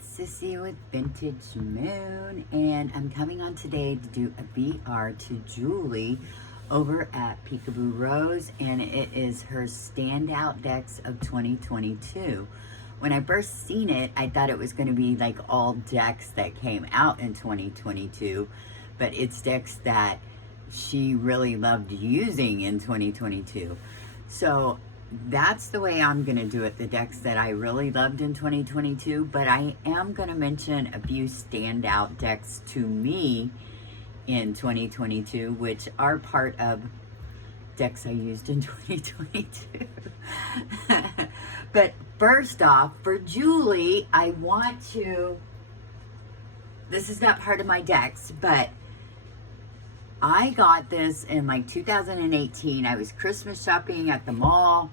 it's Sissy with Vintage Moon, and I'm coming on today to do a VR to Julie over at Peekaboorose, and it is her standout decks of 2022. When I first seen it, I thought it was going to be like all decks that came out in 2022, but it's decks that she really loved using in 2022. So that's the way I'm going to do it, the decks that I really loved in 2022, but I am going to mention a few standout decks to me in 2022, which are part of decks I used in 2022. But first off, for Julie, I want to, this is not part of my decks, but I got this in like 2018. I was Christmas shopping at the mall,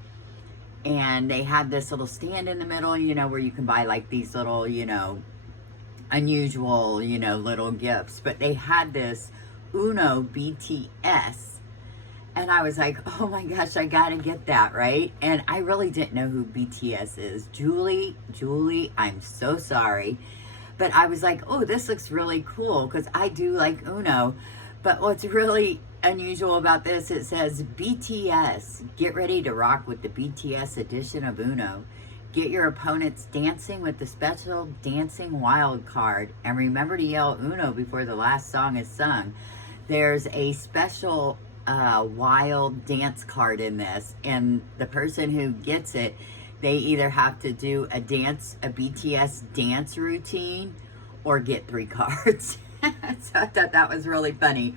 and they had this little stand in the middle, you know, where you can buy like these little, you know, unusual, you know, little gifts. But they had this Uno BTS, and I was like, oh my gosh, I gotta get that, right? And I really didn't know who BTS is. Julie, I'm so sorry. But I was like, oh, this looks really cool, because I do like Uno. But what's really unusual about this, it says BTS, get ready to rock with the BTS edition of Uno. Get your opponents dancing with the special dancing wild card. And remember to yell Uno before the last song is sung. There's a special wild dance card in this. And the person who gets it, they either have to do a BTS dance routine or get 3 cards. So I thought that was really funny.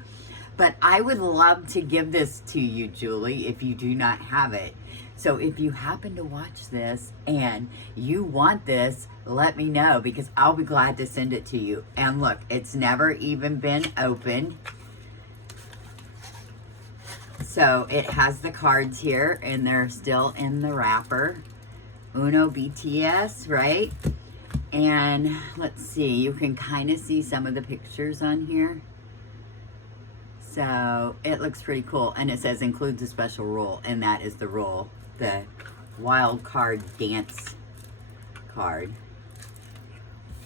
But I would love to give this to you, Julie, if you do not have it. So if you happen to watch this and you want this, let me know, because I'll be glad to send it to you. And look, it's never even been opened. So it has the cards here, and they're still in the wrapper. Uno BTS, right? And let's see, you can kind of see some of the pictures on here. So it looks pretty cool. And it says includes a special rule, and that is the rule, the wild card dance card.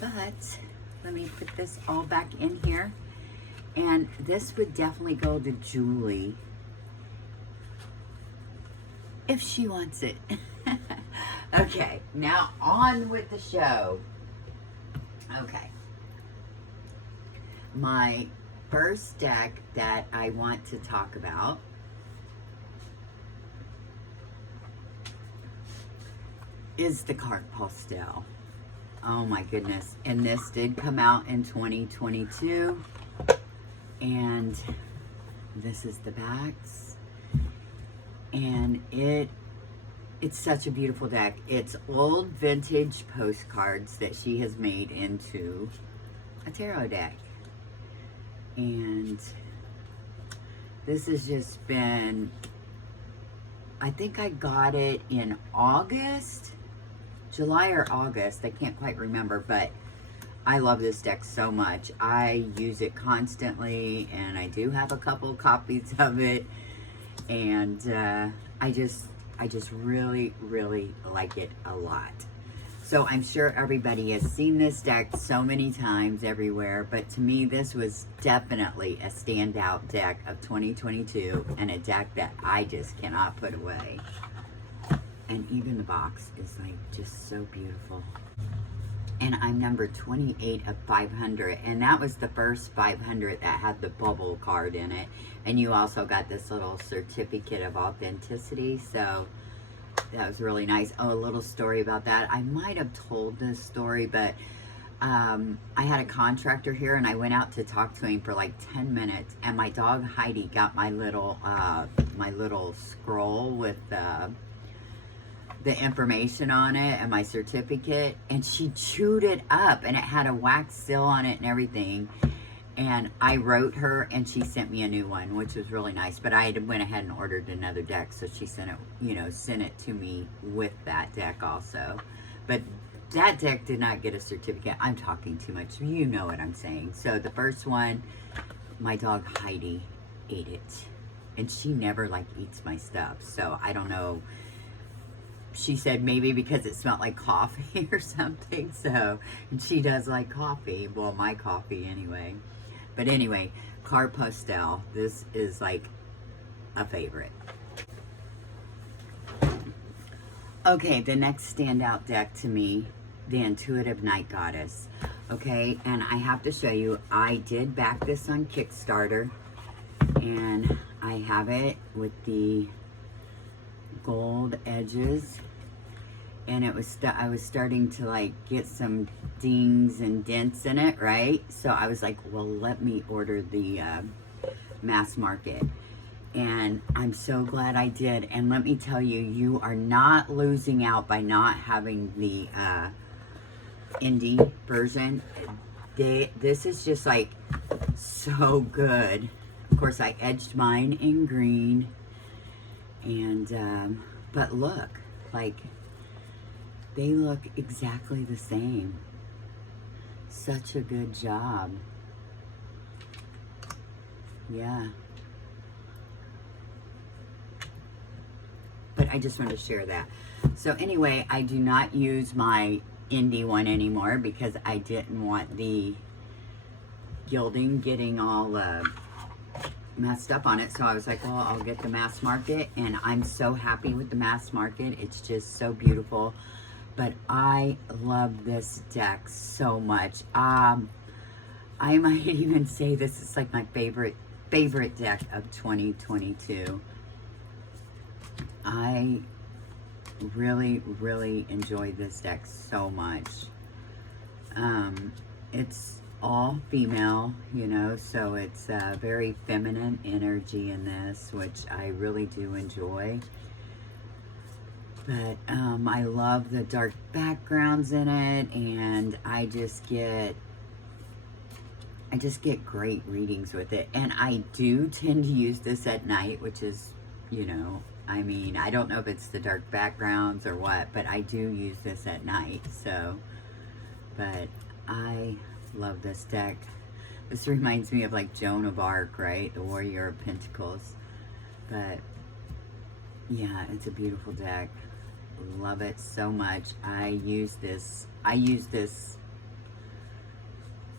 But let me put this all back in here. And this would definitely go to Julie if she wants it. Okay, now on with the show. Okay. My first deck that I want to talk about is the card Pastel. Oh my goodness. And this did come out in 2022. And this is the backs. And it's such a beautiful deck. It's old vintage postcards that she has made into a tarot deck. And this has just been, I think I got it in August, July or August, I can't quite remember, but I love this deck so much. I use it constantly, and I do have a couple copies of it, and I just really like it a lot. So I'm sure everybody has seen this deck so many times everywhere, but to me this was definitely a standout deck of 2022, and a deck that I just cannot put away. And even the box is like just so beautiful. And I'm number 28 of 500, and that was the first 500 that had the bubble card in it. And you also got this little certificate of authenticity, so that was really nice. Oh, a little story about that. I might have told this story, but I had a contractor here, and I went out to talk to him for like 10 minutes, and my dog Heidi got my little scroll with the information on it and my certificate, and she chewed it up, and it had a wax seal on it and everything. And I wrote her, and she sent me a new one, which was really nice. But I went ahead and ordered another deck, so she sent it, you know, sent it to me with that deck also. But that deck did not get a certificate. I'm talking too much. You know what I'm saying. So the first one, my dog Heidi ate it, and she never like eats my stuff. So I don't know she said maybe because it smelled like coffee or something. So, and she does like coffee. Well, my coffee anyway. But anyway, card pastel. This is like a favorite. Okay, the next standout deck to me, the Intuitive Night Goddess. Okay, and I have to show you, I did back this on Kickstarter, and I have it with the gold edges, and it was I was starting to like get some dings and dents in it, right? So I was like, well, let me order the mass market. And I'm so glad I did. And let me tell you, you are not losing out by not having the indie version. This is just like so good. Of course, I edged mine in green. And, but look, like, they look exactly the same. Such a good job. Yeah. But I just wanted to share that. So anyway, I do not use my indie one anymore because I didn't want the gilding getting all messed up on it. So I was like, well, I'll get the mass market, and I'm so happy with the mass market. It's just so beautiful. But I love this deck so much. I might even say this is like my favorite deck of 2022. I really enjoyed this deck so much. It's all female, you know, so it's a very feminine energy in this, which I really do enjoy. But I love the dark backgrounds in it, and I just get great readings with it. And I do tend to use this at night, which is, you know, I mean, I don't know if it's the dark backgrounds or what, but I do use this at night. So, but I love this deck. This reminds me of like Joan of Arc, right? The Warrior of Pentacles. But yeah, it's a beautiful deck. Love it so much. I use this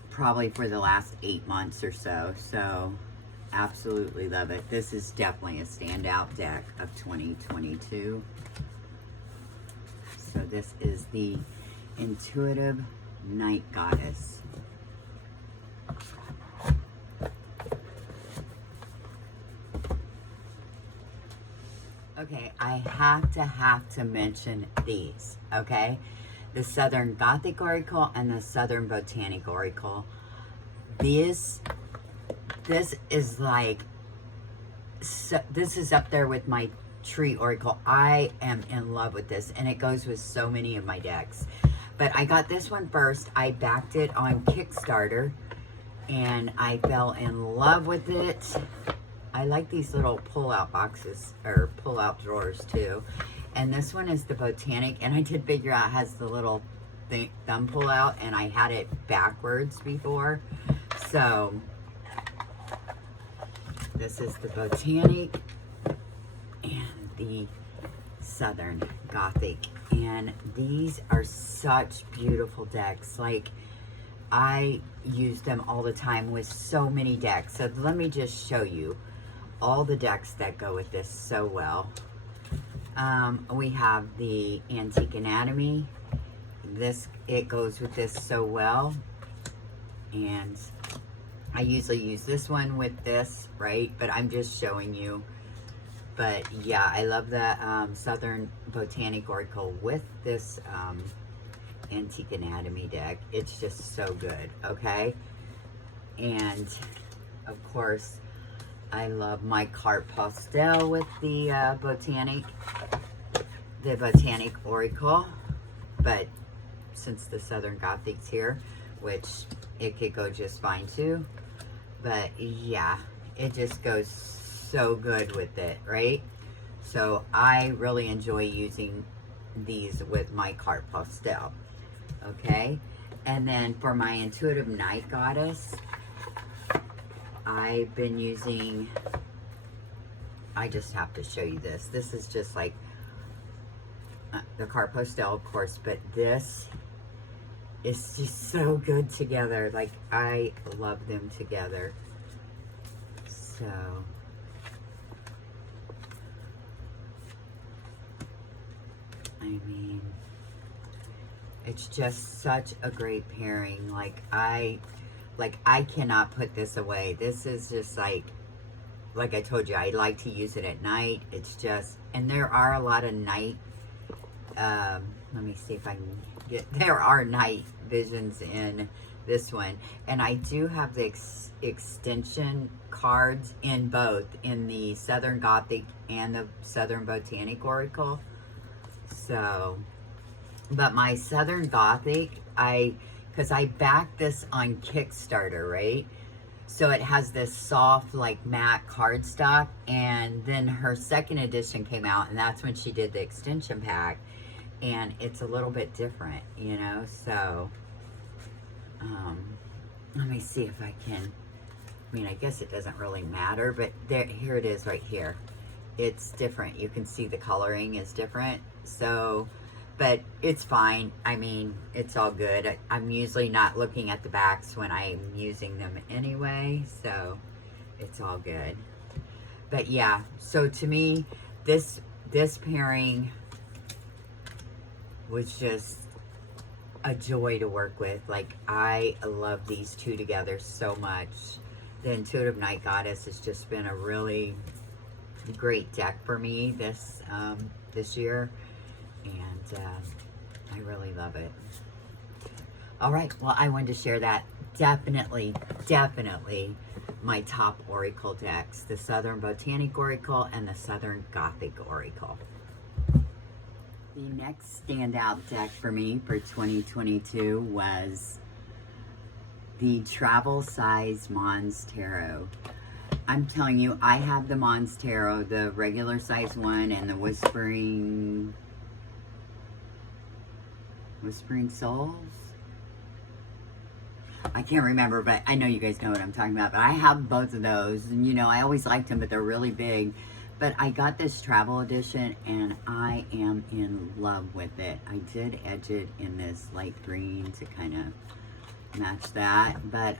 probably for the last 8 months or so. So absolutely love it. This is definitely a standout deck of 2022. So this is the Intuitive Night Goddess. Okay, I have to mention these, okay? The Southern Gothic Oracle and the Southern Botanic Oracle. This is like, so, this is up there with my Tree Oracle. I am in love with this, and it goes with so many of my decks. But I got this one first. I backed it on Kickstarter, and I fell in love with it. I like these little pull-out boxes, or pull-out drawers too. And this one is the Botanic, and I did figure out it has the little thumb pull-out, and I had it backwards before. So this is the Botanic and the Southern Gothic. And these are such beautiful decks. Like, I use them all the time with so many decks. So let me just show you all the decks that go with this so well. We have the Antique Anatomy. It goes with this so well. And I usually use this one with this, right? But I'm just showing you. But yeah, I love the Southern Botanic Oracle with this Antique Anatomy deck. It's just so good, okay? And of course, I love my carte pastel with the Botanic Oracle. But since the Southern Gothic's here, which it could go just fine too. But yeah, it just goes so good with it, right? So I really enjoy using these with my carte pastel. Okay, and then for my Intuitive Night Goddess, I've been using, I just have to show you this. This is just like, the card Pastel, of course, but this is just so good together. Like, I love them together. So, I mean, it's just such a great pairing. Like I cannot put this away. This is just like I told you, I like to use it at night. It's just, and there are a lot of night, let me see if I can get, there are night visions in this one. And I do have the extension cards in both, in the Southern Gothic and the Southern Botanic Oracle. So, but my Southern Gothic, because I backed this on Kickstarter, right? So it has this soft, like, matte cardstock, and then her second edition came out, and that's when she did the extension pack, and it's a little bit different, you know, so, let me see if I can, I mean, I guess it doesn't really matter, but there, here it is right here. It's different. You can see the coloring is different, so, but it's fine. I mean, it's all good. I'm usually not looking at the backs when I'm using them anyway, so it's all good. But yeah, so to me, this pairing was just a joy to work with. Like, I love these two together so much. The Intuitive Night Goddess has just been a really great deck for me this year, and I really love it. All right, well, I wanted to share that. Definitely my top Oracle decks, the Southern Botanic Oracle and the Southern Gothic Oracle. The next standout deck for me for 2022 was the travel size Mons Tarot. I'm telling you, I have the Mons Tarot, the regular size one, and the Whispering Souls? I can't remember, but I know you guys know what I'm talking about. But I have both of those, and you know, I always liked them, but they're really big. But I got this travel edition, and I am in love with it. I did edge it in this light green to kind of match that, but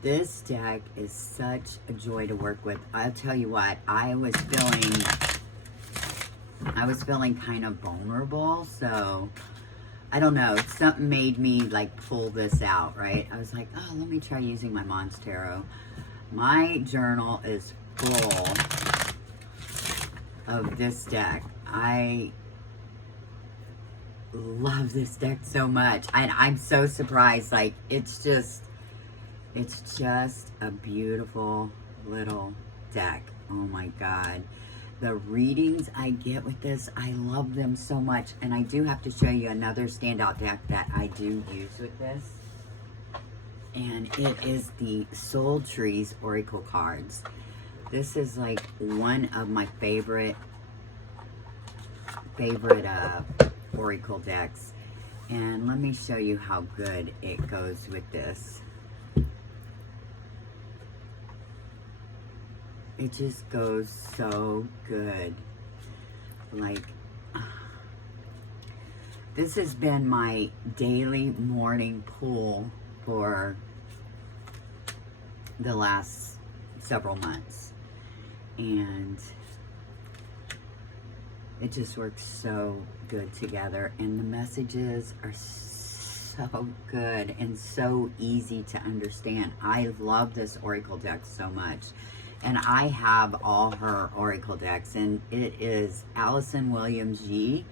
this deck is such a joy to work with. I'll tell you what, I was feeling kind of vulnerable, so I don't know, something made me like pull this out, right? I was like, oh, let me try using my Mons Tarot. My journal is full of this deck. I love this deck so much, and I'm so surprised. Like, it's just a beautiful little deck. Oh my God. The readings I get with this, I love them so much. And I do have to show you another standout deck that I do use with this. And it is the Soul Trees Oracle cards. This is like one of my favorite Oracle decks. And let me show you how good it goes with this. It just goes so good. Like, this has been my daily morning pull for the last several months. And it just works so good together. And the messages are so good and so easy to understand. I love this Oracle deck so much. And I have all her Oracle decks, and it is Allison Williams G.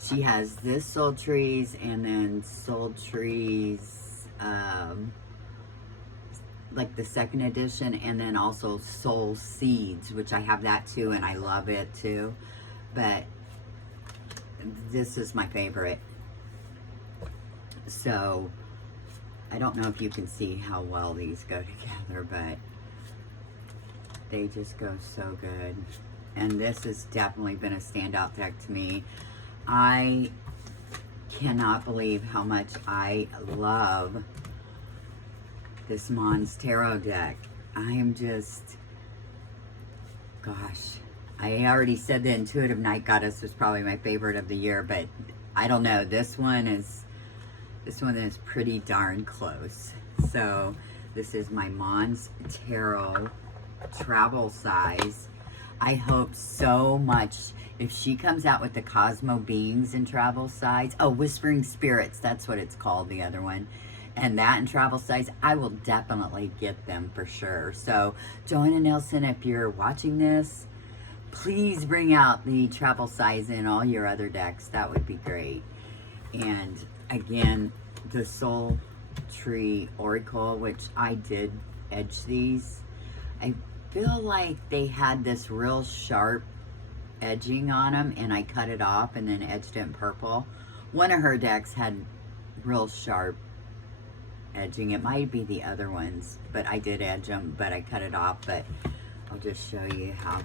She has this Soul Trees, and then Soul Trees, like the second edition, and then also Soul Seeds, which I have that too, and I love it too. But this is my favorite. So, I don't know if you can see how well these go together, but they just go so good. And this has definitely been a standout deck to me. I cannot believe how much I love this Mons Tarot deck. I am just, gosh, I already said the Intuitive Night Goddess was probably my favorite of the year, but I don't know. This one is pretty darn close. So this is my Mons Tarot travel size. I hope so much if she comes out with the Cosmo Beings in travel size. Oh, Whispering Spirits, that's what it's called, the other one. And that in travel size, I will definitely get them for sure. So Joanna Nelson, if you're watching this, please bring out the travel size in all your other decks. That would be great. And again, the Soul Tree Oracle, which I did edge these. I feel like they had this real sharp edging on them, and I cut it off and then edged it in purple. One of her decks had real sharp edging. It might be the other ones, but I did edge them, but I cut it off. But I'll just show you how.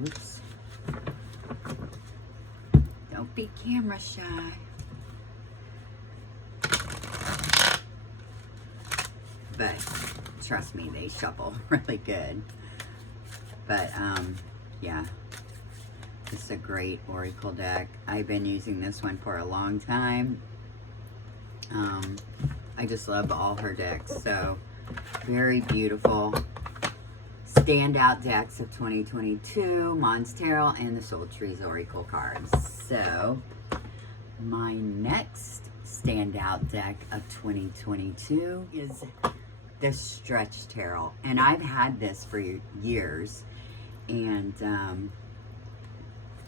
Oops. Don't be camera shy. But trust me, they shuffle really good. But yeah, this is a great Oracle deck. I've been using this one for a long time. I just love all her decks. So very beautiful standout decks of 2022, Mons Tarot and the Soul Trees Oracle cards. So my next standout deck of 2022 is the Stretch Tarot, and I've had this for years, and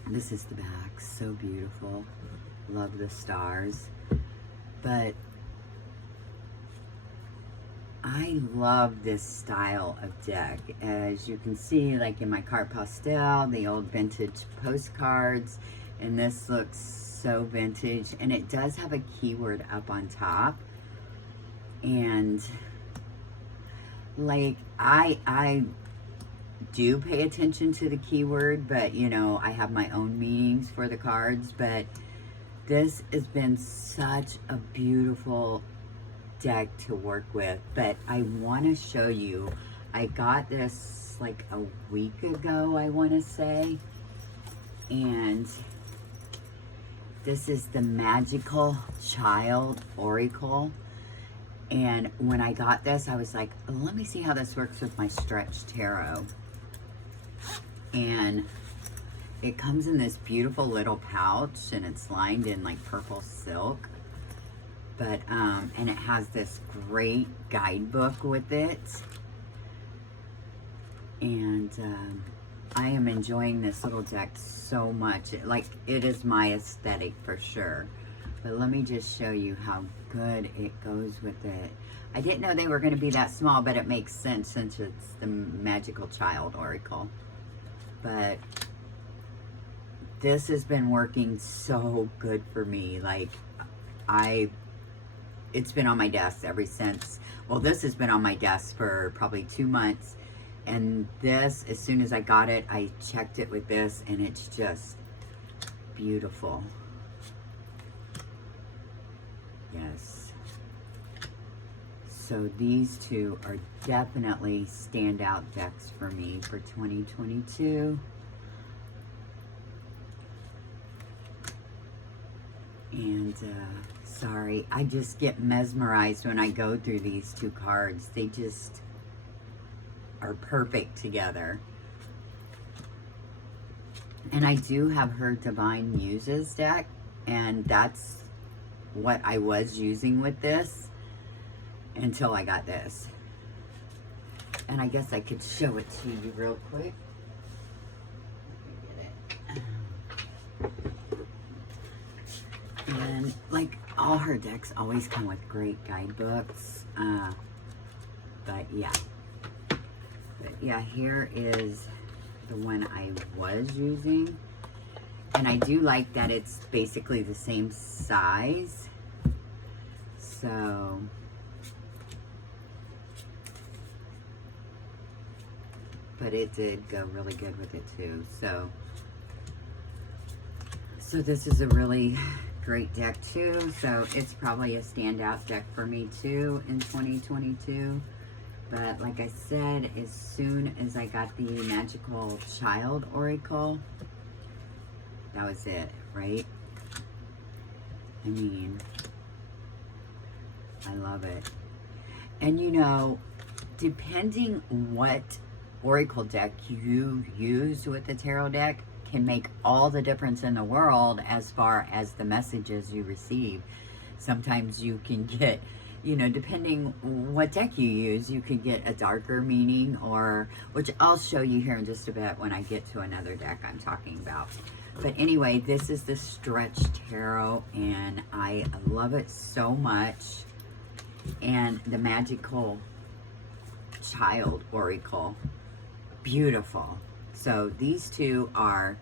this is the back. So beautiful. Love the stars. But I love this style of deck. As you can see, like in my card Pastel, the old vintage postcards, and this looks so vintage, and it does have a keyword up on top. And like I do pay attention to the keyword, but you know, I have my own meanings for the cards. But this has been such a beautiful deck to work with. But I want to show you, I got this like a week ago, I want to say, and this is the Magical Child Oracle. And when I got this, I was like, oh, let me see how this works with my Stretch Tarot. And it comes in this beautiful little pouch, and it's lined in like purple silk. But, and it has this great guidebook with it. And I am enjoying this little deck so much. It is my aesthetic for sure. But let me just show you how good it goes with it. I didn't know they were going to be that small, but it makes sense since it's the Magical Child Oracle. But this has been working so good for me. Like, it's been on my desk ever since. Well, this has been on my desk for probably 2 months. And this, as soon as I got it, I checked it with this, and it's just beautiful. Yes. So these two are definitely standout decks for me for 2022. And sorry, I just get mesmerized when I go through these two cards. They just are perfect together. And I do have her Divine Muses deck, and that's what I was using with this until I got this. And I guess I could show it to you real quick. Let me get it. And like all her decks always come with great guidebooks. But yeah, here is the one I was using. And I do like that it's basically the same size. So, but it did go really good with it too. So this is a really great deck too. So it's probably a standout deck for me too in 2022. But like I said, as soon as I got the Magical Child Oracle, that was it, right? I mean, I love it. And you know, depending what Oracle deck you use with the tarot deck can make all the difference in the world as far as the messages you receive. Sometimes you can get, you know, depending what deck you use, you can get a darker meaning, or, which I'll show you here in just a bit when I get to another deck I'm talking about. But anyway, this is the Stretch Tarot, and I love it so much. And the Magical Child Oracle, beautiful. So these two are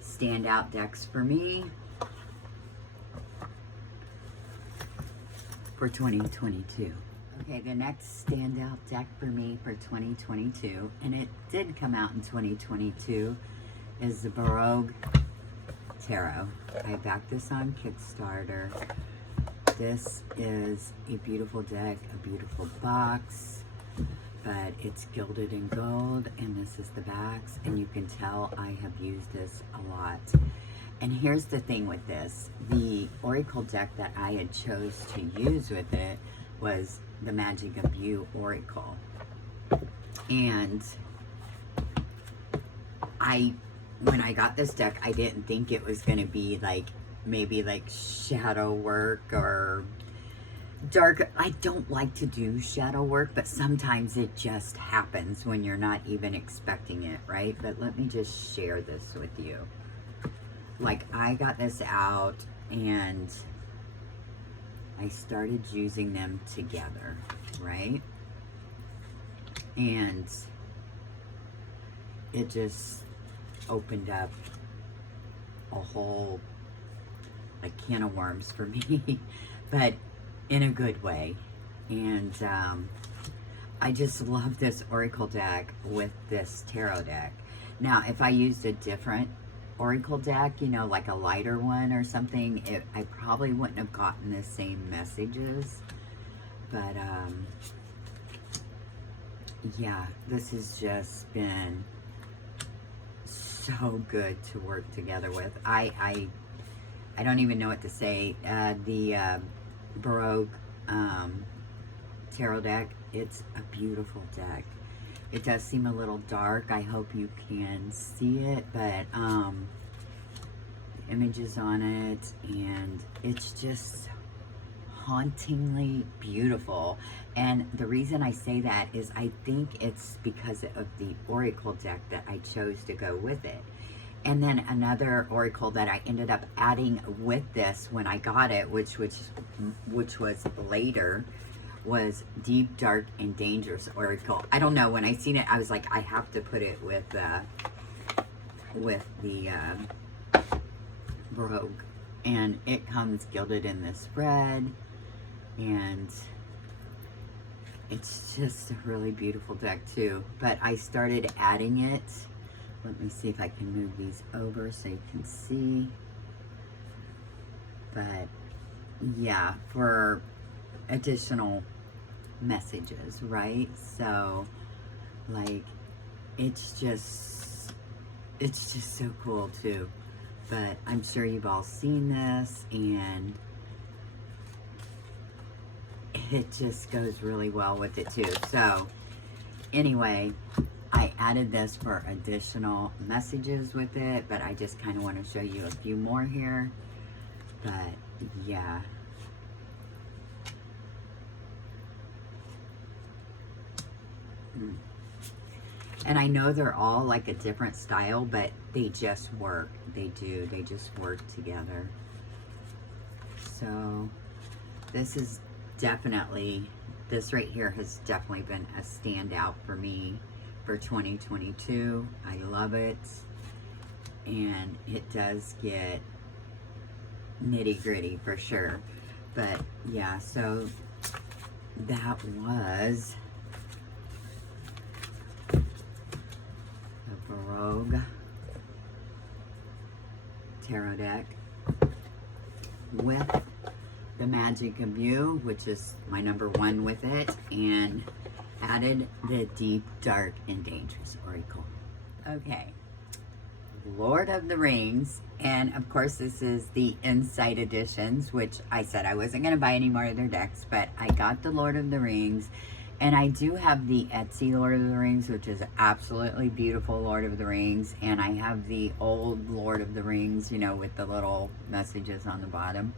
standout decks for me for 2022. Okay, the next standout deck for me for 2022, and it did come out in 2022, is the Baroque Tarot. I backed this on Kickstarter. This is a beautiful deck, a beautiful box, but it's gilded in gold, and this is the backs, and you can tell I have used this a lot. And here's the thing with this, the Oracle deck that I had chose to use with it was the Magic of You Oracle. And when I got this deck, I didn't think it was going to be like, maybe like shadow work or dark. I don't like to do shadow work, but sometimes it just happens when you're not even expecting it, right? But let me just share this with you. Like, I got this out and I started using them together, right? And it just opened up a whole can of worms for me, but in a good way. And I just love this Oracle deck with this tarot deck. Now, if I used a different Oracle deck, you know, like a lighter one or something, I probably wouldn't have gotten the same messages. But yeah, this has just been so good to work together with. I don't even know what to say. The Baroque Tarot deck, it's a beautiful deck. It does seem a little dark. I hope you can see it, but the images on it, and it's just hauntingly beautiful. And the reason I say that is I think it's because of the Oracle deck that I chose to go with it. And then another Oracle that I ended up adding with this when I got it, which was later, was Deep, Dark, and Dangerous Oracle. I don't know, when I seen it, I was like, I have to put it with the Baroque. And it comes gilded in this spread, and it's just a really beautiful deck too. But I started adding it. Let me see if I can move these over so you can see. But yeah, for additional messages, right? So like, it's just so cool too. But I'm sure you've all seen this, and it just goes really well with it too. So anyway, I added this for additional messages with it, but I just kind of want to show you a few more here. But yeah. And I know they're all like a different style, but they just work. They do. They just work together. So this is definitely, this right here has definitely been a standout for me for 2022. I love it. And it does get nitty gritty for sure. But yeah, so that was Baroque Tarot deck with the Magic of You, which is my number one with it, and added the deep, dark, and dangerous oracle. Okay, Lord of the Rings, and of course this is the Insight editions, which I said I wasn't going to buy any more of their decks, but I got the Lord of the Rings, and I do have the Etsy Lord of the Rings, which is absolutely beautiful Lord of the Rings, and I have the old Lord of the Rings, you know, with the little messages on the bottom.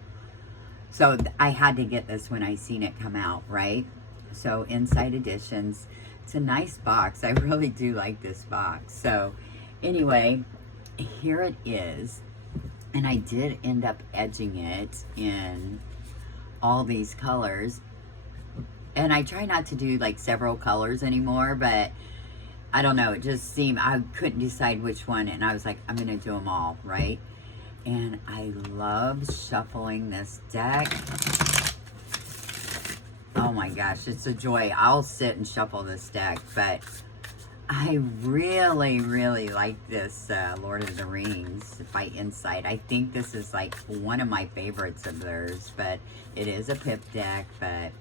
So I had to get this when I seen it come out, right? So Insight editions. It's a nice box. I really do like this box. So anyway, here it is, and I did end up edging it in all these colors, and I try not to do like several colors anymore, but I don't know, it just seemed I couldn't decide which one, and I was like, I'm gonna do them all, right? And I love shuffling this deck. Oh my gosh, it's a joy. I'll sit and shuffle this deck, but I really, really like this Lord of the Rings by Insight. I think this is like one of my favorites of theirs, but it is a pip deck, but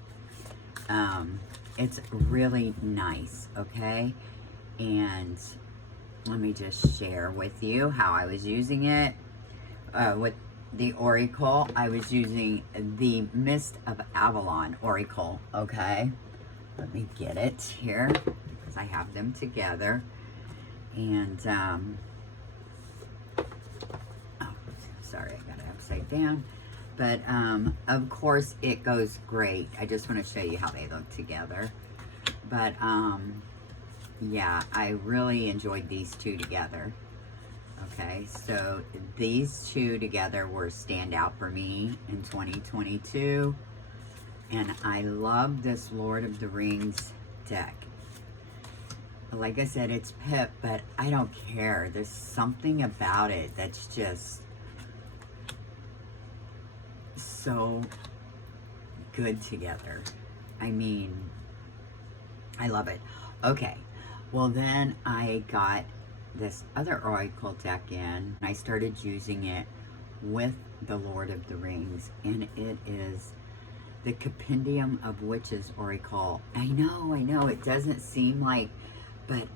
it's really nice, okay? And let me just share with you how I was using it. With the Oracle, I was using the Mist of Avalon Oracle, okay? Let me get it here, because I have them together. And, oh, sorry, I got it upside down. But, of course, it goes great. I just want to show you how they look together. But, yeah, I really enjoyed these two together. Okay, so these two together were standout for me in 2022. And I love this Lord of the Rings deck. Like I said, it's pip, but I don't care. There's something about it that's just so good together. I mean, I love it. Okay, well then I got this other Oracle deck in. I started using it with the Lord of the Rings, and it is the Compendium of Witches Oracle. I know, it doesn't seem like, but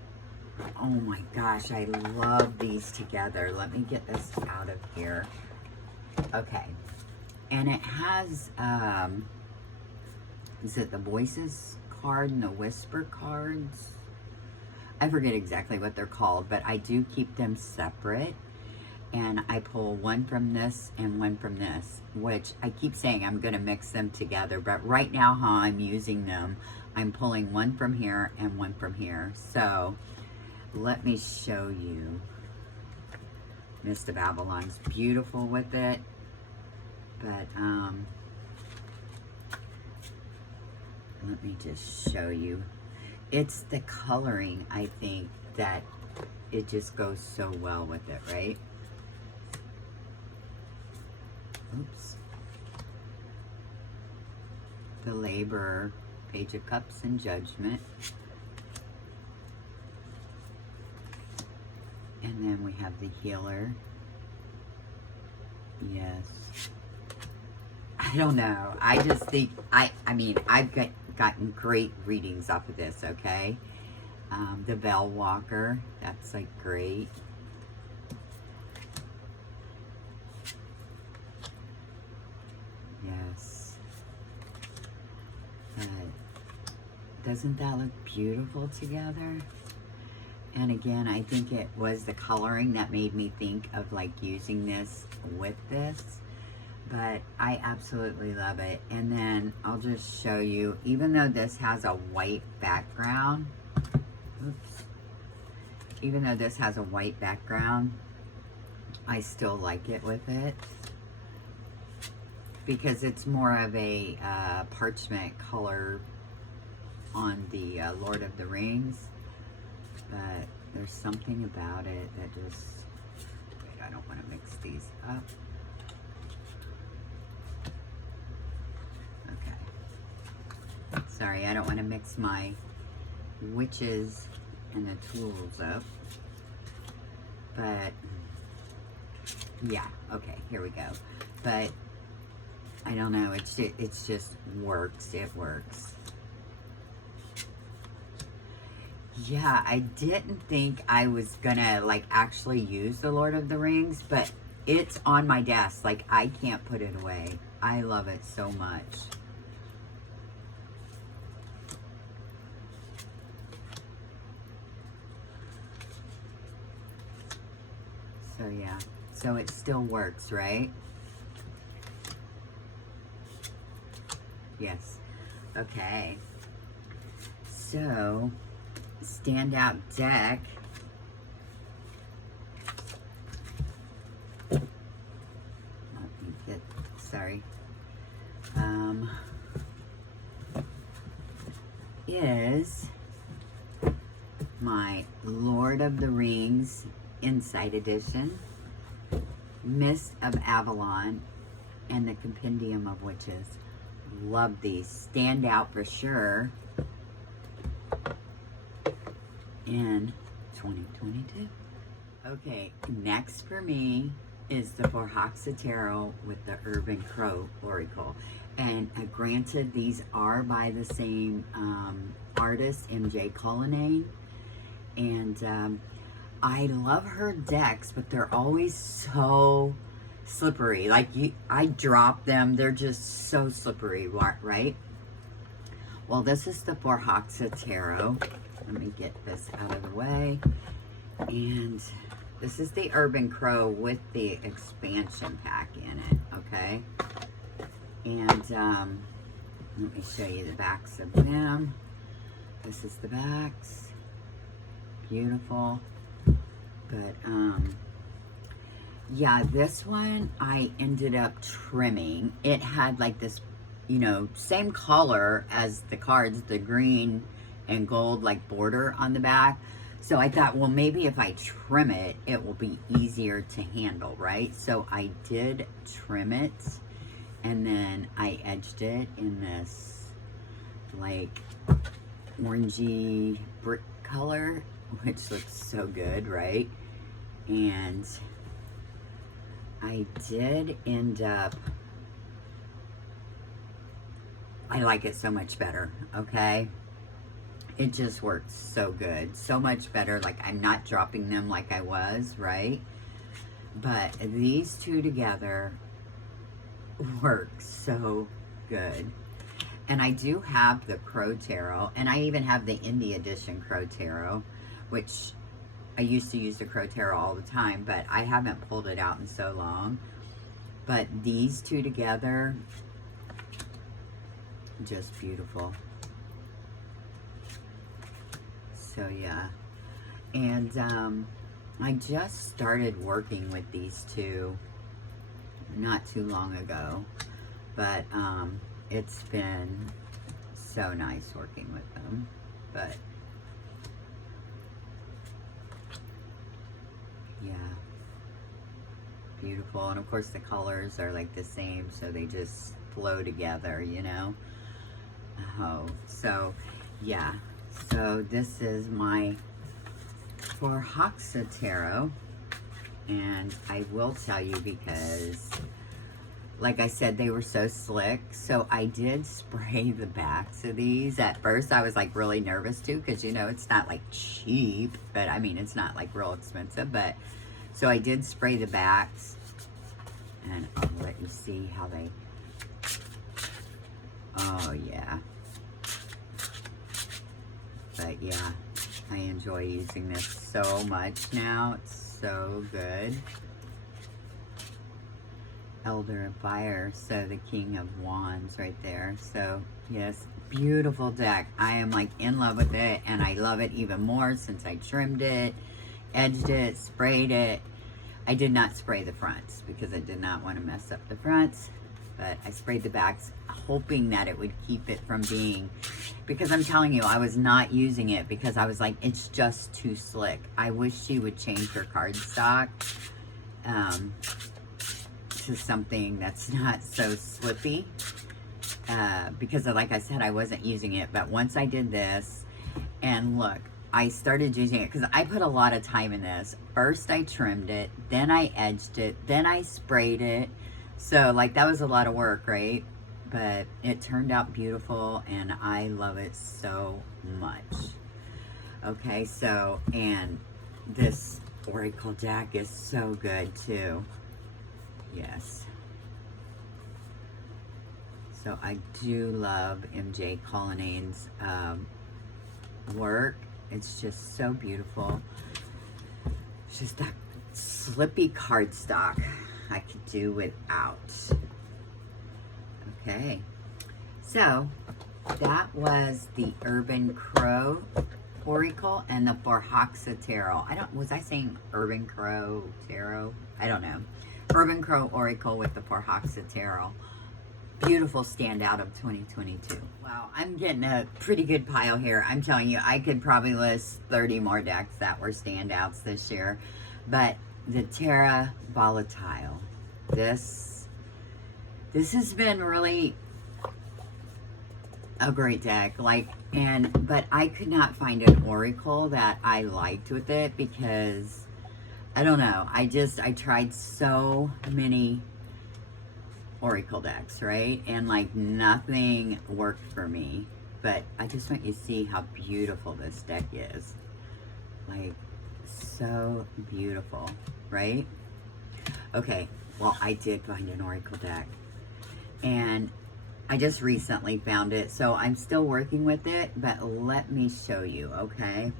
oh my gosh, I love these together. Let me get this out of here. Okay, and it has, is it the Voices card and the Whisper cards? I forget exactly what they're called, but I do keep them separate. And I pull one from this and one from this, which I keep saying I'm going to mix them together. But right now, how I'm using them, I'm pulling one from here and one from here. So let me show you. Mist of Avalon's beautiful with it. But let me just show you. It's the coloring, I think, that it just goes so well with it, right? Oops. The Laborer, Page of Cups and Judgment. And then we have the Healer. Yes. I don't know. I just think, I mean, I've gotten great readings off of this, okay? The Bell Walker, that's like great. Yes. Doesn't that look beautiful together? And again, I think it was the coloring that made me think of like using this with this. But I absolutely love it. And then I'll just show you, even though this has a white background, oops, even though this has a white background, I still like it with it because it's more of a parchment color on the Lord of the Rings. But there's something about it that just, wait, I don't want to mix these up. Sorry, I don't want to mix my witches and the tools up. But, yeah, okay, here we go. But, I don't know, it's just works. It works. Yeah, I didn't think I was gonna like actually use the Lord of the Rings, but it's on my desk. Like, I can't put it away. I love it so much. So yeah, so it still works, right? Yes. Okay. So, standout deck. Let me get, sorry. Is my Lord of the Rings Inside Edition, Mist of Avalon, and the Compendium of Witches. Love these. Stand out for sure in 2022. Okay, next for me is the Baroque Tarot with the Urban Crow Oracle. And granted, these are by the same artist, MJ Cullinane. And I love her decks, but they're always so slippery. Like, I drop them, they're just so slippery, right? Well, this is the Baroque Tarot. Let me get this out of the way. And this is the Urban Crow with the expansion pack in it, okay? And let me show you the backs of them. This is the backs. Beautiful. But yeah, this one I ended up trimming. It had like this, you know, same color as the cards, the green and gold like border on the back. So I thought, well, maybe if I trim it, it will be easier to handle, right? So I did trim it, and then I edged it in this like orangey brick color, which looks so good, right? And I did end up, I like it so much better, okay? It just works so good, so much better. Like, I'm not dropping them like I was, right? But these two together work so good. And I do have the Crow Tarot, and I even have the Indie Edition Crow Tarot, which I used to use the Crow Tarot all the time, but I haven't pulled it out in so long. But these two together, just beautiful. So yeah, and I just started working with these two not too long ago, but it's been so nice working with them. But yeah, beautiful. And of course the colors are like the same, so they just flow together, you know. Oh, so yeah. So this is my Baroque Tarot, and I will tell you, because like I said, they were so slick, so I did spray the backs of these. At first I was like really nervous too, because you know it's not like cheap, but I mean it's not like real expensive, but so I did spray the backs, and I'll let you see how they, oh yeah. But yeah, I enjoy using this so much now. It's so good. Elder of Fire, so the King of Wands right there. So yes, beautiful deck. I am like in love with it, and I love it even more since I trimmed it, edged it, sprayed it. I did not spray the fronts because I did not want to mess up the fronts, but I sprayed the backs, hoping that it would keep it from being, because I'm telling you, I was not using it because I was like, it's just too slick. I wish she would change her cardstock to something that's not so slippy, because like I said, I wasn't using it. But once I did this, and look, I started using it because I put a lot of time in this. First I trimmed it, then I edged it, then I sprayed it. So like that was a lot of work, right? But it turned out beautiful, and I love it so much. Okay, so, and this Oracle deck is so good too. Yes. So I do love MJ Collinane's work. It's just so beautiful. It's just that slippy cardstock I could do without. Okay, so that was the Urban Crow Oracle and the Baroque Tarot. Was I saying Urban Crow Tarot? I don't know. Urban Crow Oracle with the Baroque Tarot. Beautiful standout of 2022. Wow, I'm getting a pretty good pile here. I'm telling you, I could probably list 30 more decks that were standouts this year. But the Terra Volatile, this has been really a great deck. But I could not find an Oracle that I liked with it because, I don't know, I tried so many Oracle decks, right? And like nothing worked for me. But I just want you to see how beautiful this deck is. Like, so beautiful, right? Okay, well, I did find an Oracle deck. And I just recently found it, so I'm still working with it, but let me show you, okay?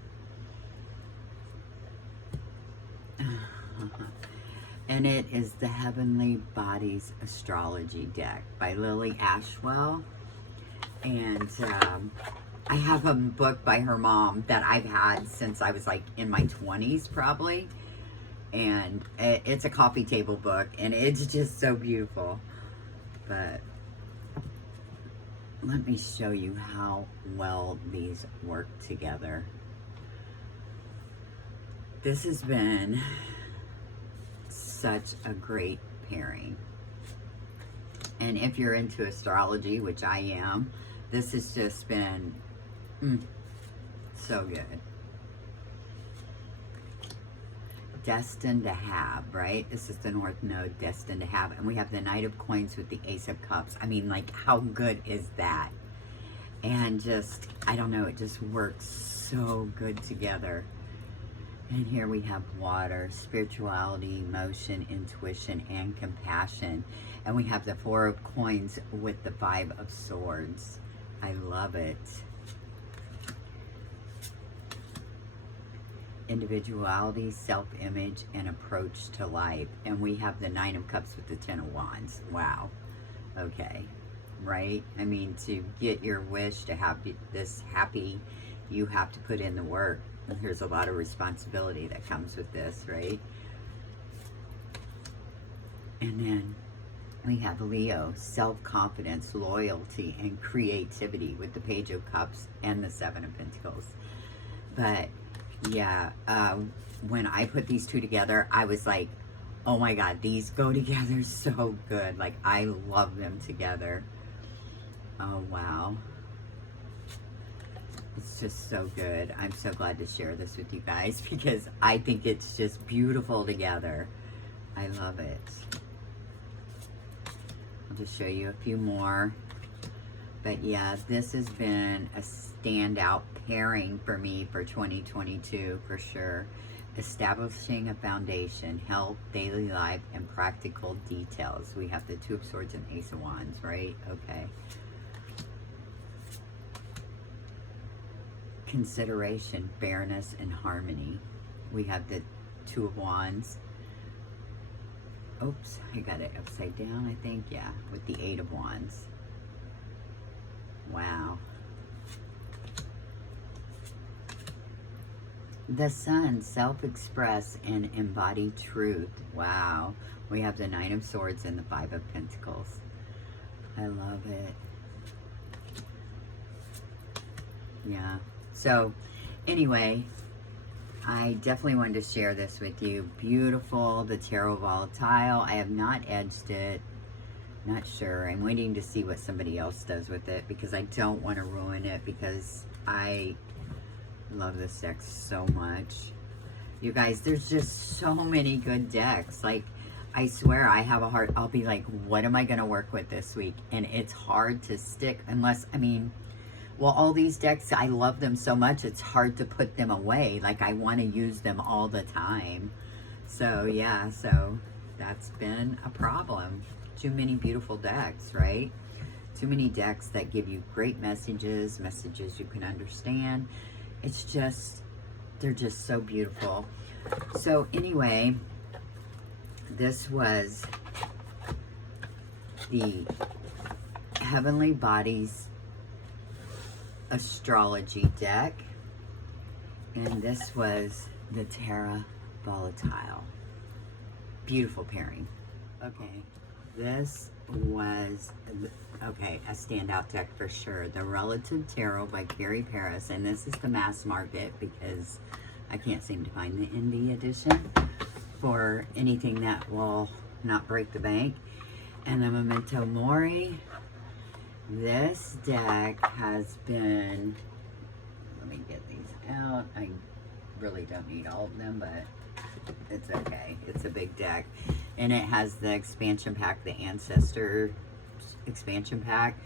And it is the Heavenly Bodies Astrology deck by Lily Ashwell. And I have a book by her mom that I've had since I was like in my 20s probably. And it's a coffee table book, and it's just so beautiful. But let me show you how well these work together. This has been such a great pairing. And if you're into astrology, which I am, this has just been so good. Destined to have, right? This is the North Node, destined to have. And we have the Knight of Coins with the Ace of Cups. I mean, like, how good is that? And just, I don't know, it just works so good together. And here we have water, spirituality, emotion, intuition, and compassion. And we have the Four of Coins with the Five of Swords. I love it. Individuality, self-image, and approach to life. And we have the Nine of Cups with the Ten of Wands. Wow. Okay. Right? I mean, to get your wish to have this happy, you have to put in the work. And there's a lot of responsibility that comes with this, right? And then we have Leo, self-confidence, loyalty, and creativity with the Page of Cups and the Seven of Pentacles. But yeah, when I put these two together, I was like, oh my God, these go together so good. Like, I love them together. Oh, wow. It's just so good. I'm so glad to share this with you guys because I think it's just beautiful together. I love it. I'll just show you a few more. But yeah, this has been a standout pairing for me for 2022 for sure. Establishing a foundation, health, daily life, and practical details. We have the Two of Swords and Ace of Wands, right? Okay. Consideration, fairness, and harmony. We have the Two of Wands. Oops, I got it upside down, I think. Yeah, with the Eight of Wands. Wow. The Sun, self-express and embody truth. Wow. We have the Nine of Swords and the Five of Pentacles. I love it. Yeah. So, anyway, I definitely wanted to share this with you. Beautiful, the Tarot Volatile. I have not edged it. Not sure. I'm waiting to see what somebody else does with it because I don't want to ruin it because I love this deck so much. You guys, there's just so many good decks. Like, I swear I have a heart. I'll be like, what am I going to work with this week? And it's hard to stick unless, I mean, Well, all these decks, I love them so much, it's hard to put them away. Like, I want to use them all the time. So, yeah, so that's been a problem. Too many beautiful decks, right? Too many decks that give you great messages, messages you can understand. It's just, they're just so beautiful. So, anyway, this was the Heavenly Bodies Astrology deck, and this was the Terra Volatile. Beautiful pairing. Okay, this was, okay, a standout deck for sure. The Relative Tarot by Carrie Paris, and this is the mass market because I can't seem to find the indie edition for anything that will not break the bank. And the Memento Mori. This deck has been, let me get these out. I really don't need all of them, but it's okay. It's a big deck. And it has the expansion pack, the Ancestor expansion pack.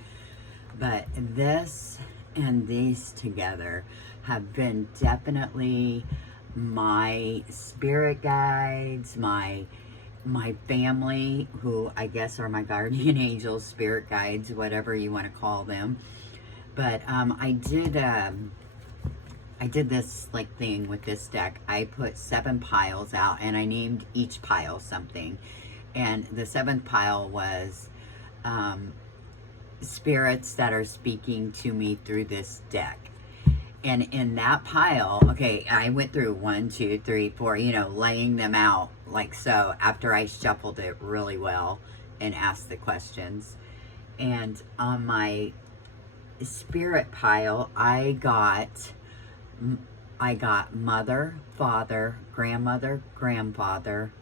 But this and these together have been definitely my spirit guides, my family, who I guess are my guardian angels, spirit guides, whatever you want to call them. But I did this like thing with this deck. I put 7 piles out, and I named each pile something. And the 7th pile was spirits that are speaking to me through this deck. And in that pile, okay, I went through 1, 2, 3, 4, you know, laying them out like so after I shuffled it really well and asked the questions. And on my spirit pile, I got mother, father, grandmother, grandfather,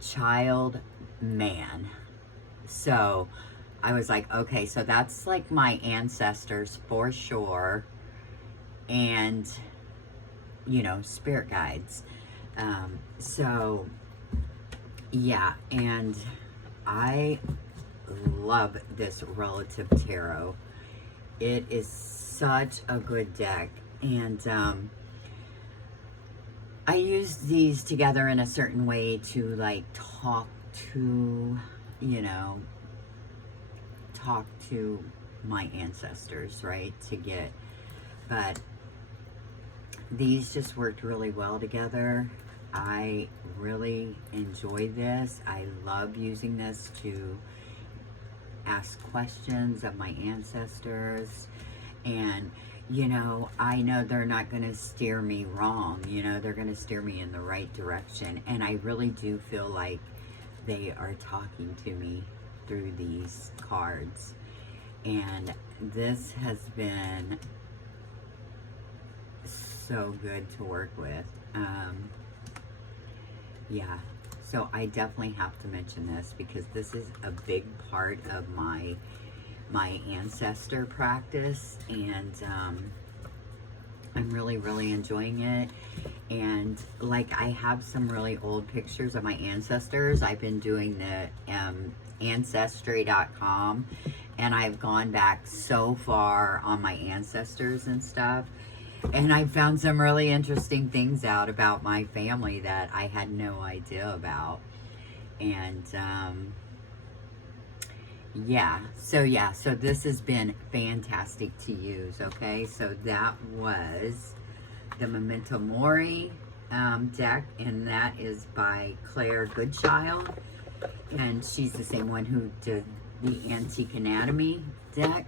child, man. So I was like, okay, so that's like my ancestors for sure. And, you know, spirit guides. So, yeah, and I love this Relative Tarot. It is such a good deck. And I use these together in a certain way to, like, talk to, you know, talk to my ancestors, right? But these just worked really well together. I really enjoy this. I love using this to ask questions of my ancestors. And, you know, I know they're not going to steer me wrong. You know, they're going to steer me in the right direction. And I really do feel like they are talking to me through these cards. And this has been so good to work with. Yeah, so I definitely have to mention this because this is a big part of my ancestor practice, and I'm really enjoying it. And like, I have some really old pictures of my ancestors. I've been doing the ancestry.com, and I've gone back so far on my ancestors and stuff. And I found some really interesting things out about my family that I had no idea about. And so this has been fantastic to use. Okay, so that was the Memento Mori deck, and that is by Claire Goodchild, and she's the same one who did the Antique Anatomy deck.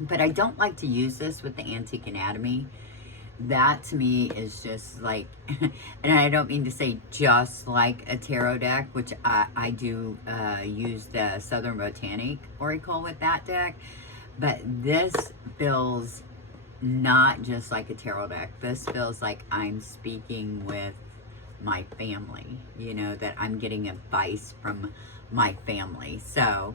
But I don't like to use this with the Antique Anatomy. That to me is just like, and I don't mean to say just like a tarot deck, which I do use the Southern Botanic Oracle with that deck. But this feels not just like a tarot deck. This feels like I'm speaking with my family, you know, that I'm getting advice from my family. So,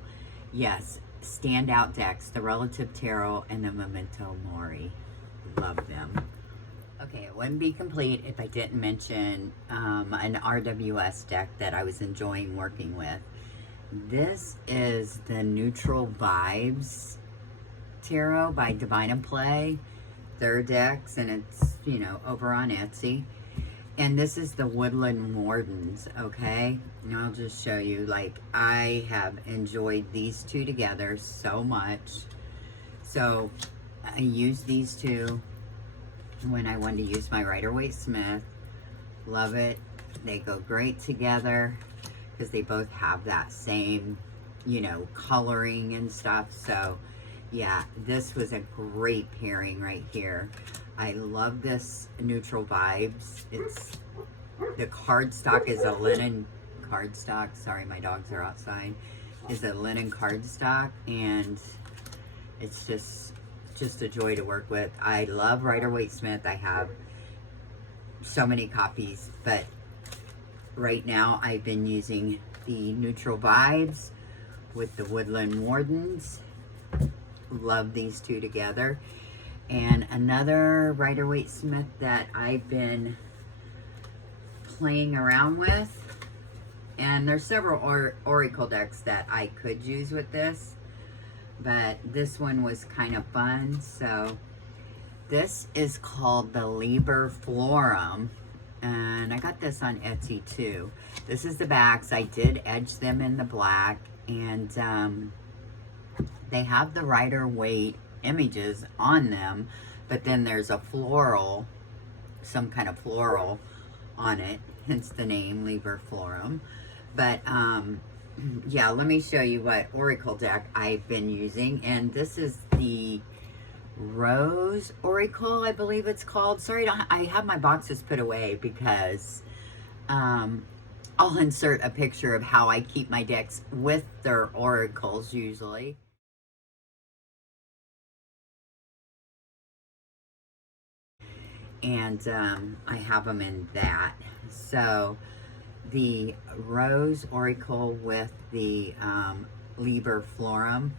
yes, standout decks, the Relative Tarot and the Memento Mori. Love them. Okay, it wouldn't be complete if I didn't mention an RWS deck that I was enjoying working with. This is the Neutral Vibes Tarot by Divine and Play. Their decks, and it's, you know, over on Etsy. And this is the Woodland Wardens, okay? And I'll just show you, like, I have enjoyed these two together so much. So I used these two when I wanted to use my Rider-Waite-Smith. Love it. They go great together because they both have that same, you know, coloring and stuff. So yeah, this was a great pairing right here. I love this Neutral Vibes. It's, the cardstock is a linen cardstock. Sorry, my dogs are outside. Is a linen cardstock, and it's just a joy to work with. I love Rider-Waite-Smith. I have so many copies, but right now I've been using the Neutral Vibes with the Woodland Wardens. Love these two together. And another Rider-Waite-Smith that I've been playing around with, and there's several Oracle decks that I could use with this, but this one was kind of fun. So this is called the Liber Florum, and I got this on Etsy too. This is the backs. I did edge them in the black, and they have the Rider-Waite images on them, but then there's a floral, some kind of floral on it, hence the name Liber Florum. But yeah, let me show you what Oracle deck I've been using. And this is the Rose Oracle, I believe it's called. Sorry, I have my boxes put away because I'll insert a picture of how I keep my decks with their oracles usually. And I have them in that. So the Rose Oracle with the Liber Florum.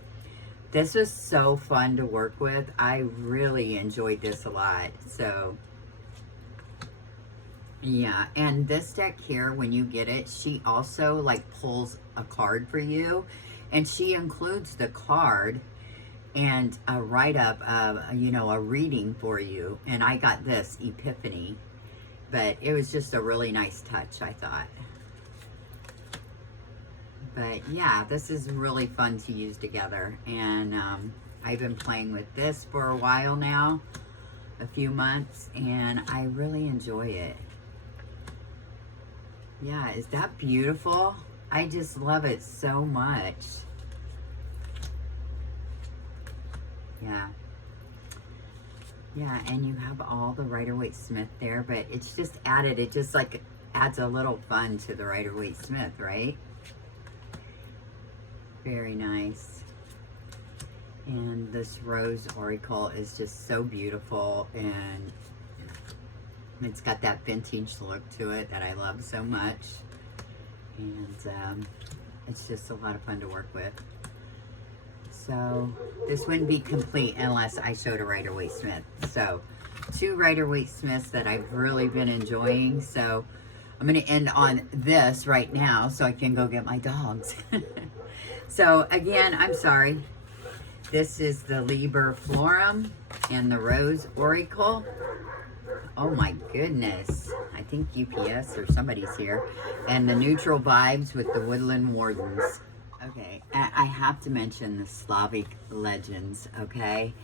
This was so fun to work with. I really enjoyed this a lot. So yeah, and this deck here, when you get it, she also like pulls a card for you, and she includes the card and a write-up of, you know, a reading for you. And I got this Epiphany, but it was just a really nice touch, I thought. But yeah, this is really fun to use together, and I've been playing with this for a while now, a few months, and I really enjoy it. Yeah, is that beautiful? I just love it so much. Yeah. Yeah, and you have all the Rider-Waite-Smith there, but it's just added, it just like adds a little fun to the Rider-Waite-Smith, right? Very nice. And this Rose Oracle is just so beautiful, and it's got that vintage look to it that I love so much. And it's just a lot of fun to work with. So this wouldn't be complete unless I showed a Rider-Waite-Smith. So 2 Rider-Waite-Smiths that I've really been enjoying. So I'm going to end on this right now so I can go get my dogs. So again, I'm sorry. This is the Liber Florum and the Rose Oracle. Oh my goodness. I think UPS or somebody's here. And the Neutral Vibes with the Woodland Wardens. Okay, I have to mention the Slavic Legends, okay?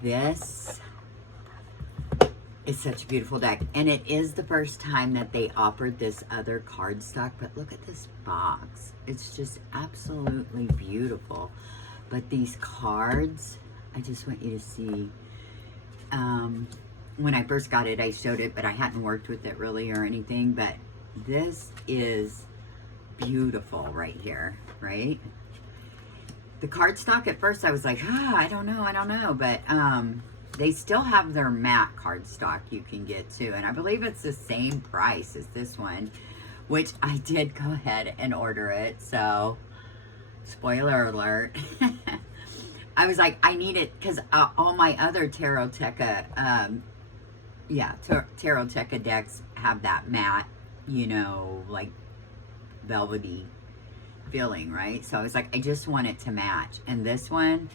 This is such a beautiful deck. And it is the first time that they offered this other cardstock, but look at this box. It's just absolutely beautiful. But these cards, I just want you to see. When I first got it, I showed it, but I hadn't worked with it really or anything. But this is beautiful right here, right? The cardstock, at first I was like, I don't know. But they still have their matte cardstock you can get too. And I believe it's the same price as this one, which I did go ahead and order it. So, spoiler alert. I was like, I need it because all my other Tarot Teca, Tarot Teca decks have that matte, you know, like velvety feeling, right? So I was like, I just want it to match. And this one,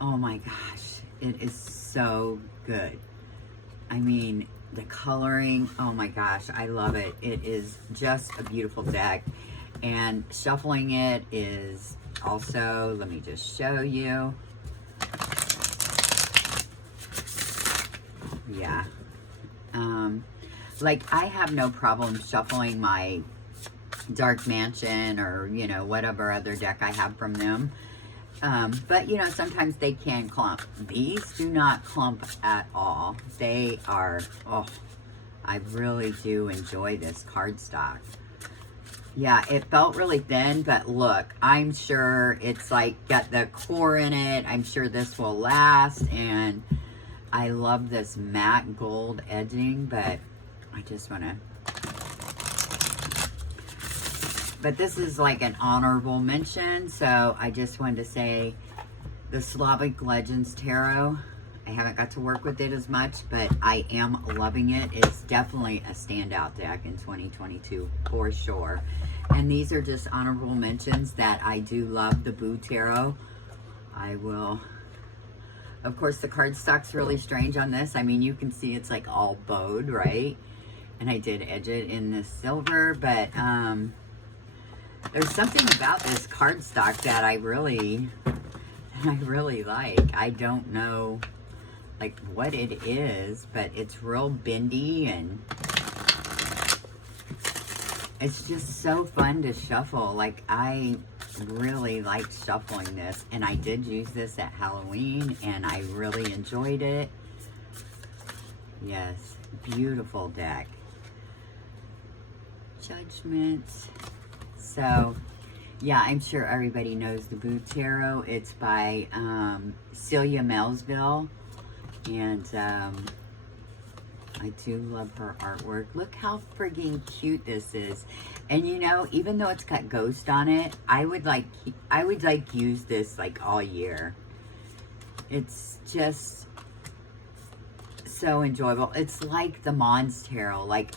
Oh my gosh, it is so good. I mean, the coloring, oh my gosh, I love it. It is just a beautiful deck. And shuffling it is also, let me just show you. Yeah. Like, I have no problem shuffling my Dark Mansion or, you know, whatever other deck I have from them. But, you know, sometimes they can clump. These do not clump at all. They are, oh, I really do enjoy this cardstock. Yeah, it felt really thin, but look, I'm sure it's like got the core in it. I'm sure this will last, and I love this matte gold edging, but I just want to... But this is like an honorable mention, so I just wanted to say the Slavic Legends Tarot. I haven't got to work with it as much, but I am loving it. It's definitely a standout deck in 2022 for sure. And these are just honorable mentions that I do love. The Boo Tarot. I will... Of course, the cardstock's really strange on this. I mean, you can see it's like all bowed, right? And I did edge it in this silver, but there's something about this cardstock that I really like. I don't know like what it is, but it's real bendy and it's just so fun to shuffle. Like, I really like shuffling this, and I did use this at Halloween and I really enjoyed it. Yes, beautiful deck. Judgment. So yeah, I'm sure everybody knows the Boo Tarot. It's by Celia Melville, and I do love her artwork. Look how friggin' cute this is. And you know, even though it's got ghost on it, I would like use this like all year. It's just so enjoyable. It's like the Mons Tarot. Like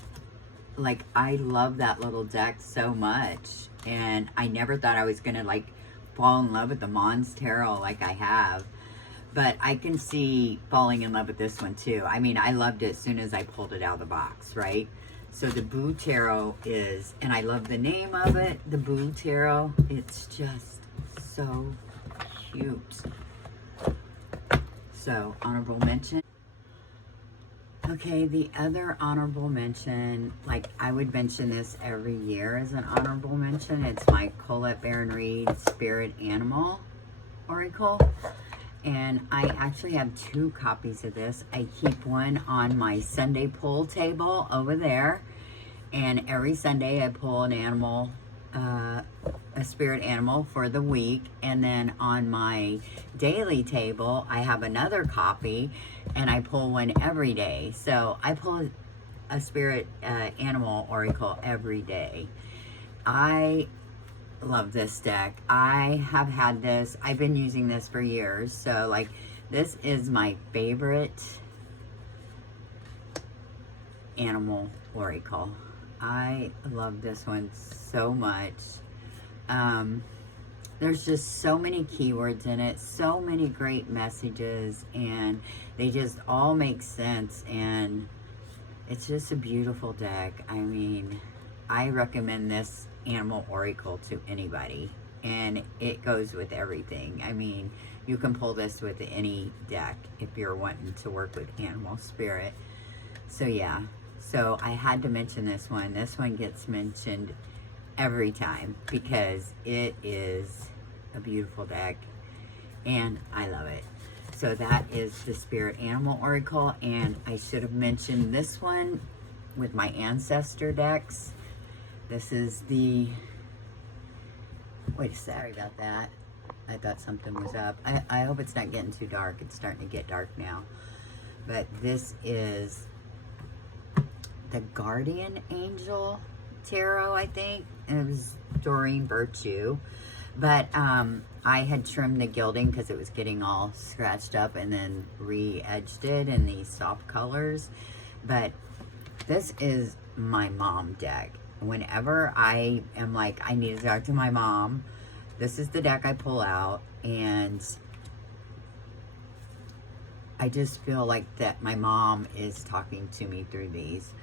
I love that little deck so much. And I never thought I was gonna like fall in love with the Mons Tarot like I have. But I can see falling in love with this one too. I mean, I loved it as soon as I pulled it out of the box, right? So the Boo Tarot is, and I love the name of it, the Boo Tarot. It's just so cute. So, honorable mention. Okay, the other honorable mention, like I would mention this every year as an honorable mention. It's my Colette Baron Reid Spirit Animal Oracle. And I actually have 2 copies of this. I keep one on my Sunday pull table over there. And every Sunday I pull an animal, a spirit animal for the week. And then on my daily table, I have another copy and I pull one every day. So I pull a spirit animal oracle every day. I love this deck. I have had this. I've been using this for years. So like this is my favorite animal oracle. I love this one so much. There's just so many keywords in it, so many great messages, and they just all make sense, and it's just a beautiful deck. I mean, I recommend this animal oracle to anybody, and it goes with everything. I mean, you can pull this with any deck if you're wanting to work with animal spirit. So yeah, so I had to mention this one. This one gets mentioned every time because it is a beautiful deck and I love it. So that is the Spirit Animal Oracle, and I should have mentioned this one with my ancestor decks. This is the, wait a sec, sorry about that. I thought something was up. I hope it's not getting too dark. It's starting to get dark now. But this is the Guardian Angel Tarot, I think. It was Doreen Virtue. But I had trimmed the gilding because it was getting all scratched up and then re-edged it in these soft colors. But this is my mom deck. Whenever I am like, I need to talk to my mom, this is the deck I pull out. And I just feel like that my mom is talking to me through these.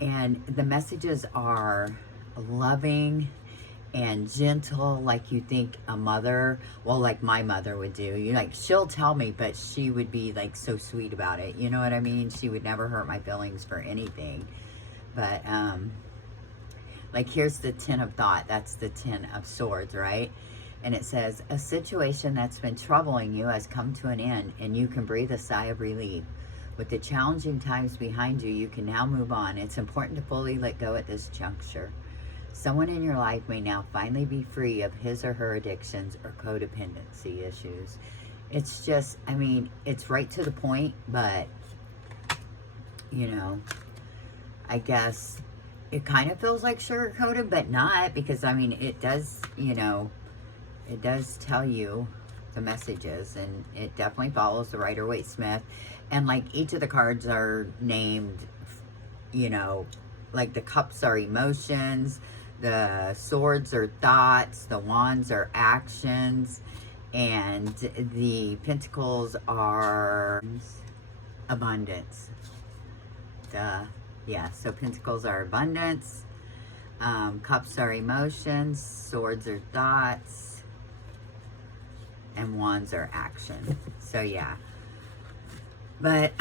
And the messages are loving and gentle, like you think a mother, well, like my mother would do. You like, she'll tell me, but she would be like so sweet about it. You know what I mean? She would never hurt my feelings for anything. But, like, here's the Ten of Thought. That's the Ten of Swords, right? And it says, a situation that's been troubling you has come to an end, and you can breathe a sigh of relief. With the challenging times behind you, you can now move on. It's important to fully let go at this juncture. Someone in your life may now finally be free of his or her addictions or codependency issues. It's just, I mean, it's right to the point, but, you know, I guess it kind of feels like sugar-coated, but not, because, I mean, it does, you know, it does tell you the messages, and it definitely follows the Rider-Waite-Smith. And, like, each of the cards are named, you know, like the cups are emotions, the swords are thoughts, the wands are actions, and the pentacles are abundance. Yeah, so pentacles are abundance, cups are emotions, swords are thoughts, and wands are action. So yeah, but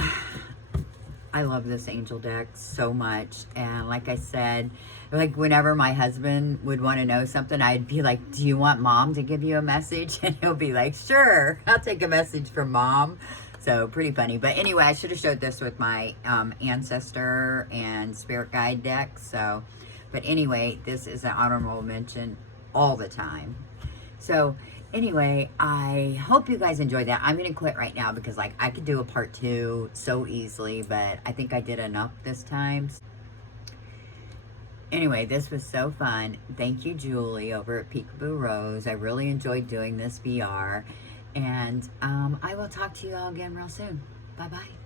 I love this angel deck so much. And like I said, like whenever my husband would want to know something, I'd be like, do you want mom to give you a message? And he'll be like, sure, I'll take a message from mom. So pretty funny. But anyway, I should have showed this with my ancestor and spirit guide deck. So, but anyway, this is an honorable mention all the time. So anyway, I hope you guys enjoyed that. I'm going to quit right now because, like, I could do a part 2 so easily, but I think I did enough this time. Anyway, this was so fun. Thank you, Julie, over at Peekaboorose. I really enjoyed doing this VR. And I will talk to you all again real soon. Bye-bye.